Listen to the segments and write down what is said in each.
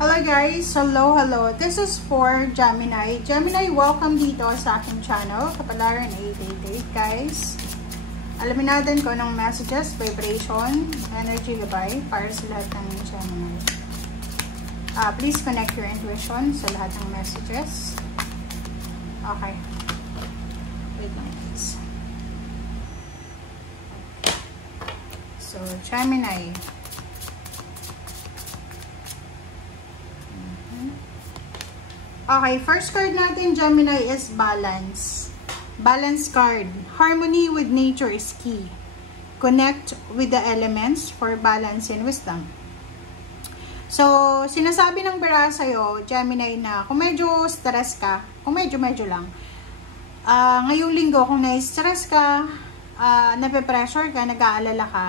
Hello guys! Hello! This is for Gemini. Gemini, welcome dito sa aking channel, Kapalaran 888 guys. Alamin natin kung anong messages, vibration, energy gabay para sa lahat ng Gemini. Please connect your intuition sa lahat ng messages. Okay. Wait lang guys. So, Gemini. Okay, first card natin, Gemini, is balance. Balance card. Harmony with nature is key. Connect with the elements for balance and wisdom. So, sinasabi ng bira sa'yo, Gemini, na kung medyo stress ka, kung medyo lang, ngayong linggo, kung na-stress ka, nape-pressure ka, nag-aalala ka,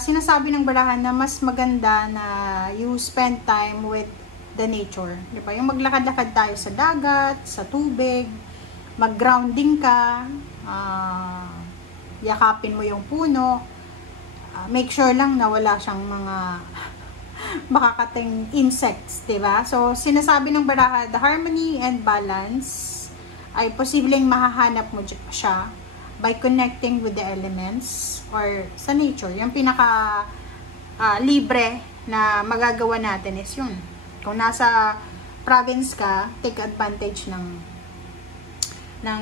sinasabi ng barahan na mas maganda na you spend time with the nature, di ba? Yung maglakad-lakad tayo sa dagat, sa tubig, mag-grounding ka, yakapin mo yung puno, make sure lang na wala siyang mga makakating insects, di ba? So, sinasabi ng baraha, the harmony and balance ay posibleng mahahanap mo siya by connecting with the elements or sa nature. Yung pinaka libre na magagawa natin is yun. Kung nasa province ka, take advantage ng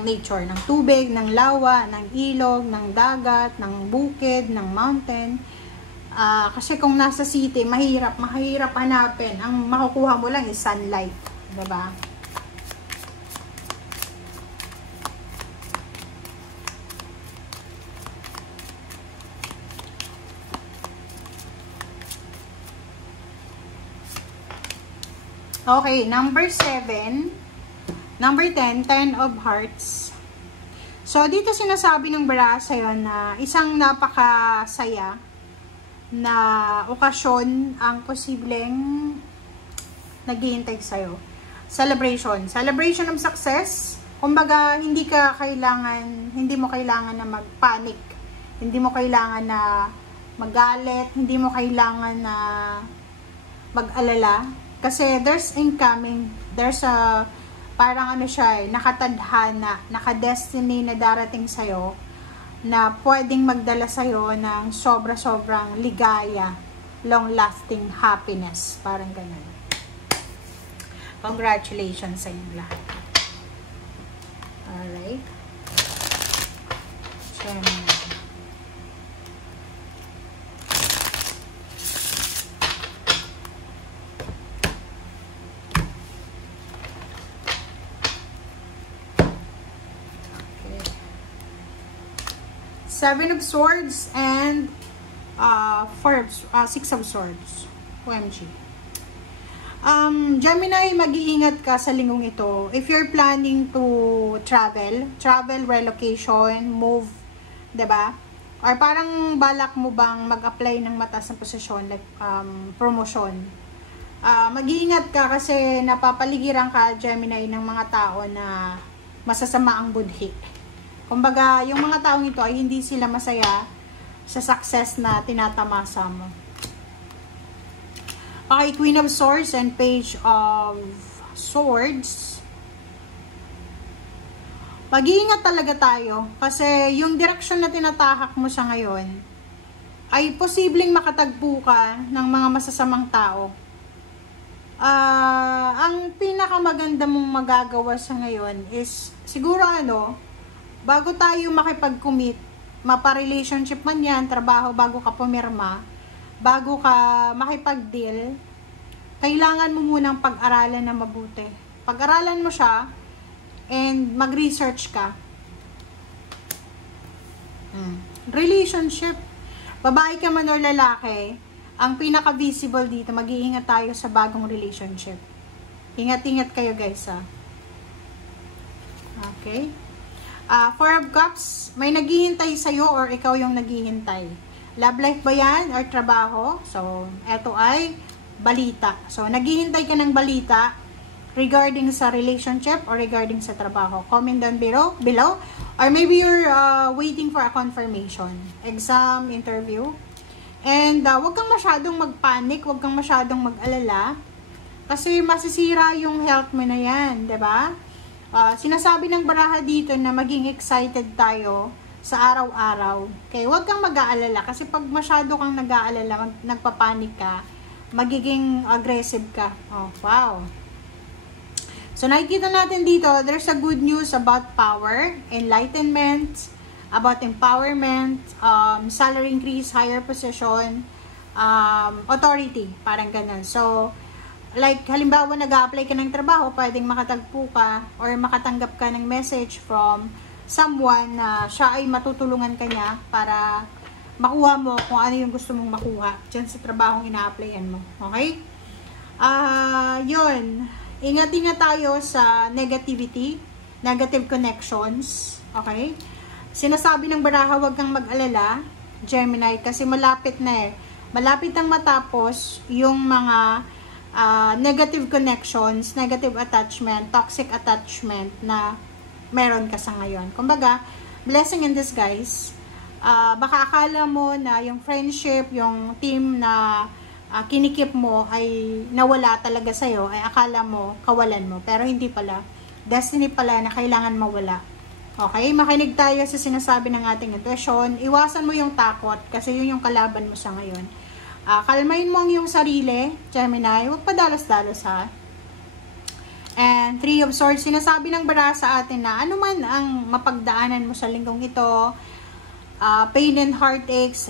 nature, ng tubig, ng lawa, ng ilog, ng dagat, ng bukid, ng mountain. Kasi kung nasa city, mahirap hanapin. Ang makukuha mo lang is sunlight, diba? Okay, number 7. Number 10, 10 of Hearts. So, dito sinasabi ng bara sa'yo na isang napakasaya na okasyon ang posibleng naghihintay sa'yo. Celebration. Celebration of success. Kumbaga, hindi mo kailangan na mag-panic. Hindi mo kailangan na magalit. Hindi mo kailangan na mag-alala. Kasi there's incoming, there's a, parang ano siya nakatadhana, nakadestiny na darating sa'yo na pwedeng magdala sa'yo ng sobra-sobrang ligaya, long-lasting happiness. Parang ganun. Congratulations sa inyo lahat. Alright. Gemini. Seven of Swords and 6 of Swords. OMG. Gemini, mag-iingat ka sa linggong ito. If you're planning to travel, relocation, move, diba? Or parang balak mo bang mag-apply ng mataas na posisyon, like promotion. Mag-iingat ka kasi napapaligiran ka, Gemini, ng mga tao na masasama ang budhi. Kumbaga, yung mga taong ito ay hindi sila masaya sa success na tinatamasa mo. Okay, Queen of Swords and Page of Swords. Mag-iingat talaga tayo kasi yung direksyon na tinatahak mo sa ngayon ay posibleng makatagpo ka ng mga masasamang tao. Ang pinakamaganda mong magagawa sa ngayon is siguro bago tayo makipag-commit, mapa-relationship man yan, trabaho, bago ka pumirma, bago ka makipag-deal, kailangan mo munang pag-aralan na mabuti. Pag-aralan mo siya, and mag-research ka. Relationship, babae ka man o lalaki, ang pinaka-visible dito, mag-iingat tayo sa bagong relationship. Ingat-ingat kayo guys, ha. Okay? Four of Cups, may naghihintay sa'yo or ikaw yung naghihintay. Love life ba yan or trabaho? So, eto ay balita. So, naghihintay ka ng balita regarding sa relationship or regarding sa trabaho. Comment down below. Or maybe you're waiting for a confirmation. Exam, interview. And, wag kang masyadong magpanic, wag kang masyadong mag-alala. Kasi masisira yung health mo na yan, 'di ba? Sinasabi ng baraha dito na maging excited tayo sa araw-araw. Okay, huwag kang mag-aalala kasi pag masyado kang nag-aalala, nagpapanik ka, magiging aggressive ka. Oh, wow. So, nakikita natin dito, there's a good news about power, enlightenment, about empowerment, salary increase, higher position, authority, parang ganun. So, like, halimbawa, nag-a-apply ka ng trabaho, pwedeng makatagpo ka or makatanggap ka ng message from someone na siya ay matutulungan ka niya para makuha mo kung ano yung gusto mong makuha dyan sa trabahong ina-applyan mo. Okay? Yun. Ingat-ingat tayo sa negativity, negative connections. Okay? Sinasabi ng baraha, huwag kang mag-alala, Gemini, kasi malapit na eh. Malapit ang matapos yung mga negative connections, negative attachment, toxic attachment na meron ka sa ngayon. Kumbaga, blessing in disguise. Baka akala mo na yung friendship, yung team na kinikip mo ay nawala talaga sa'yo, ay akala mo, kawalan mo. Pero hindi pala. Destiny pala na kailangan mawala. Okay? Makinig tayo sa sinasabi ng ating intuition. Iwasan mo yung takot kasi yun yung kalaban mo sa ngayon. Kalmain mo ang iyong sarili, Gemini. Huwag padalos-dalos ha. And 3 of Swords, sinasabi ng baraha sa atin na ano man ang mapagdaanan mo sa linggong ito, pain and heartaches,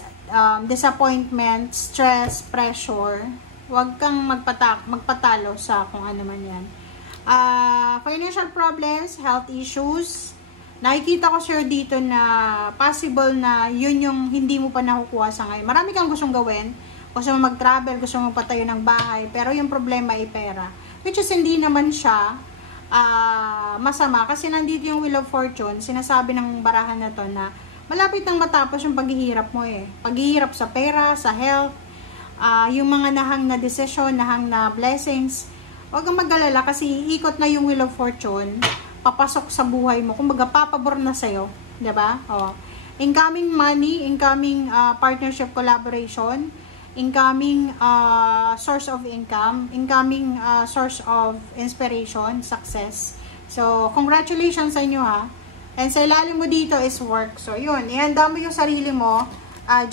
disappointment, stress, pressure, huwag kang magpatalo sa kung ano man yan. Financial problems, health issues, nakikita ko sir dito na possible na yun yung hindi mo pa nakukuha sa ngayon. Marami kang gustong gawin, gusto mo mag-travel, gusto mo patayo ng bahay, pero yung problema ay pera. Which is hindi naman siya masama kasi nandito yung Wheel of Fortune. Sinasabi ng barahan na to na malapit nang matapos yung paghihirap mo eh. Paghihirap sa pera, sa health, yung mga nahang na decision, nahang na blessings. Huwag kang mag-alala kasi iikot na yung Wheel of Fortune, papasok sa buhay mo. Kumbaga papabor na sa'yo, diba? Incoming money, incoming partnership, collaboration, incoming source of income, incoming source of inspiration, success. So, congratulations sa inyo ha. And sa ilalim mo dito is work. So, yun. Ihanda mo yung sarili mo,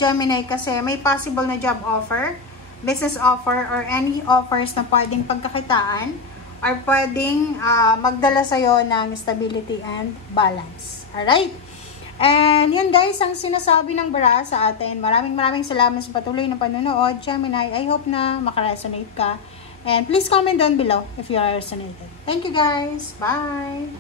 Gemini, kasi may possible na job offer, business offer, or any offers na pwedeng pagkakitaan, or pwedeng magdala sa'yo ng stability and balance. Alright? And yun guys, ang sinasabi ng baraha sa atin. Maraming salamat sa patuloy na panunood, Gemini. I hope na makaresonate ka. And please comment down below if you are resonated. Thank you guys. Bye!